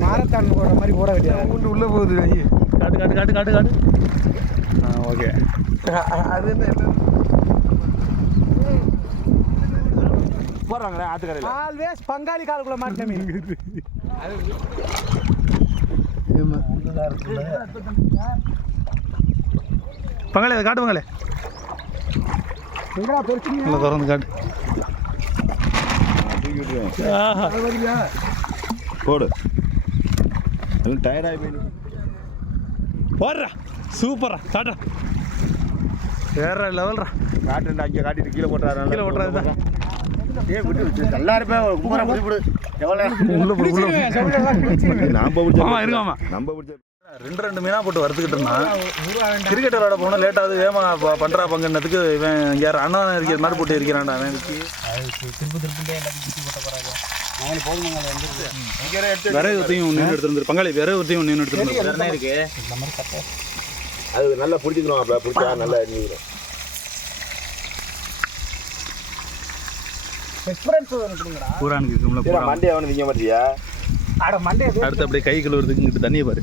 marathon ஓடுற மாதிரி ஓட வேண்டியது உள்ளே போகுது ஐயே காட்டு காட்டு காட்டு காட்டு காட்டு ஓகே அது என்ன போடுறாங்களே ஆத்துக்கரையில் ஆல்வேஸ் பங்காளி காலுக்குள்ள மாட்டின மீன் பங்காளி அதை காட்டு பங்காளி நல்லா திறந்து காட்டு போடு டயர்டாகி போய் போடுறா சூப்பரா காட்டுறா வேற லெவல்ரா காட்டு அங்கே காட்டிட்டு கீழே போட்டுறாரு கீழே ஓட்டுறது தான் ஏன் விட்டு நல்லா இருப்பேன் கும்பரா பிடிப்பிடு எவ்வளோ உள்ள போடு உள்ள நம்ம பிடிச்ச ஆமா இருக்காமா நம்ம பிடிச்ச ரெண்டு மீனாக போட்டு வறுத்துக்கிட்டு இருந்தான் கிரிக்கெட் விளாட போனால் லேட்டாவது வேமா பண்ணுறா பங்குன்னதுக்கு இவன் யார் அண்ணா இருக்கிற மாதிரி போட்டு இருக்கிறான்டா அவன் விறகு ஊற்றியும் ஒன்று எடுத்துருந்து பங்காளி விறகு ஊற்றியும் ஒன்று எடுத்துருந்து இருக்கு அது நல்லா பிடிச்சிக்கணும் அப்போ பிடிச்சா நல்லா இருந்துக்கிறோம் பூரானுக்கு இருக்கும்ல மண்டே அவனு திங்க மாட்டியா அட மண்டே அடுத்து அப்படியே கை கழுவுறதுக்கு இங்கிட்டு தண்ணியை பாரு